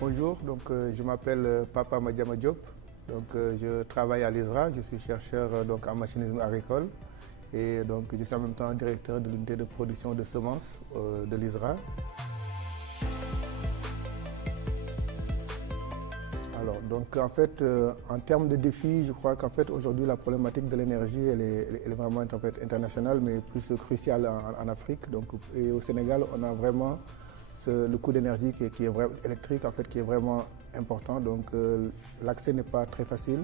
Bonjour, je m'appelle Papa Madiama Diop. Je travaille à l'ISRA, je suis chercheur en machinisme agricole et je suis en même temps directeur de l'unité de production de semences de l'ISRA. En termes de défis, je crois qu'aujourd'hui la problématique de l'énergie elle est vraiment internationale, mais plus cruciale en Afrique. Et au Sénégal, on a vraiment le coût d'énergie qui est électrique qui est vraiment important. L'accès n'est pas très facile.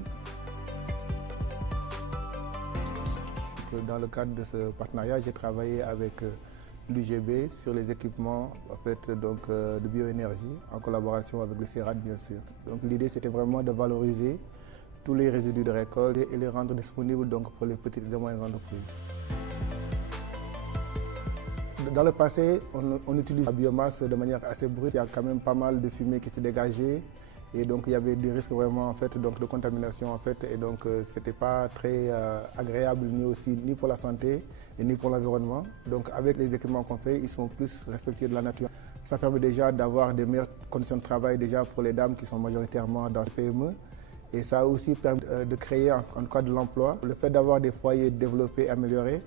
Dans le cadre de ce partenariat, j'ai travaillé avec l'UGB sur les équipements de bioénergie en collaboration avec le CIRAD bien sûr. L'idée c'était vraiment de valoriser tous les résidus de récolte et les rendre disponibles pour les petites et moyennes entreprises. Dans le passé, on utilise la biomasse de manière assez brute. Il y a quand même pas mal de fumée qui se dégageait et il y avait des risques vraiment de contamination et c'était pas très agréable ni pour la santé et ni pour l'environnement. Avec les équipements qu'on fait, ils sont plus respectueux de la nature. Ça permet déjà d'avoir des meilleures conditions de travail déjà pour les dames qui sont majoritairement dans le PME. Et ça a aussi permis de créer en cas de l'emploi. Le fait d'avoir des foyers développés et améliorés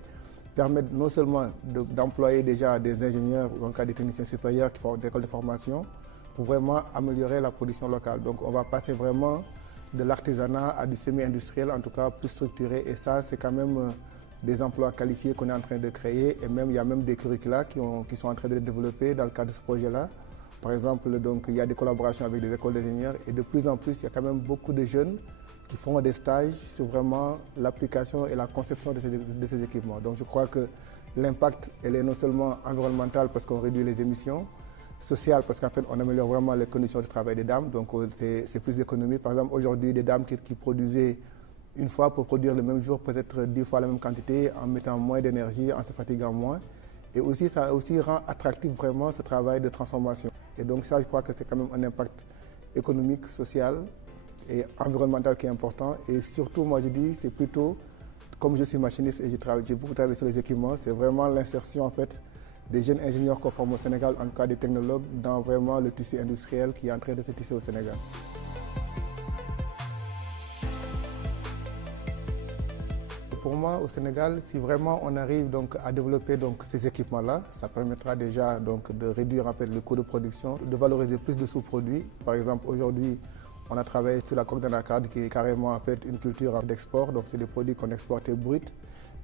permet non seulement d'employer déjà des ingénieurs ou en cas des techniciens supérieurs qui font des écoles de formation pour vraiment améliorer la production locale. On va passer vraiment de l'artisanat à du semi-industriel, en tout cas plus structuré. Et ça, c'est quand même des emplois qualifiés qu'on est en train de créer. Et même, il y a même des curricula qui sont en train de développer dans le cadre de ce projet-là. Par exemple, il y a des collaborations avec des écoles d'ingénieurs. Et de plus en plus, il y a quand même beaucoup de jeunes qui font des stages sur vraiment l'application et la conception de ces équipements. Je crois que l'impact est non seulement environnemental parce qu'on réduit les émissions, social parce on améliore vraiment les conditions de travail des dames, c'est plus d'économie. Par exemple, aujourd'hui, des dames qui produisaient une fois pour produire le même jour peut-être 10 fois la même quantité en mettant moins d'énergie, en se fatiguant moins. Et aussi, ça aussi rend attractif vraiment ce travail de transformation. Et ça, je crois que c'est quand même un impact économique, social et environnemental qui est important. Et surtout, moi je dis, c'est plutôt, comme je suis machiniste et j'ai beaucoup travaillé sur les équipements, c'est vraiment l'insertion des jeunes ingénieurs qu'on forme au Sénégal, en tout cas des technologues, dans vraiment le tissu industriel qui est en train de se tisser au Sénégal. Pour moi, au Sénégal, si vraiment on arrive à développer ces équipements-là, ça permettra déjà de réduire le coût de production, de valoriser plus de sous-produits. Par exemple, aujourd'hui, on a travaillé sur la coque d'anacarde qui est carrément une culture d'export. C'est des produits qu'on exportait bruts.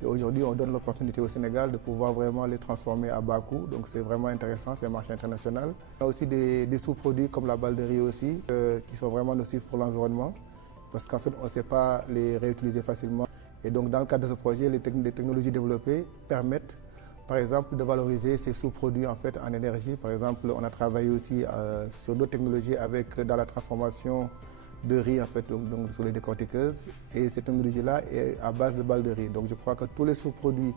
Et aujourd'hui, on donne l'opportunité au Sénégal de pouvoir vraiment les transformer à bas coût. C'est vraiment intéressant, c'est un marché international. On a aussi des sous-produits comme la balle de riz aussi, qui sont vraiment nocifs pour l'environnement. Parce on ne sait pas les réutiliser facilement. Et dans le cadre de ce projet, les technologies développées permettent, par exemple, de valoriser ces sous-produits en énergie. Par exemple, on a travaillé aussi sur d'autres technologies dans la transformation de riz sur les décortiqueuses. Et cette technologie-là est à base de balles de riz. Je crois que tous les sous-produits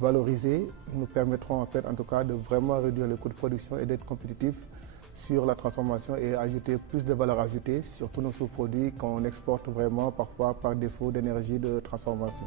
valorisés nous permettront en tout cas de vraiment réduire le coût de production et d'être compétitifs sur la transformation et ajouter plus de valeur ajoutée sur tous nos sous-produits qu'on exporte vraiment parfois par défaut d'énergie de transformation.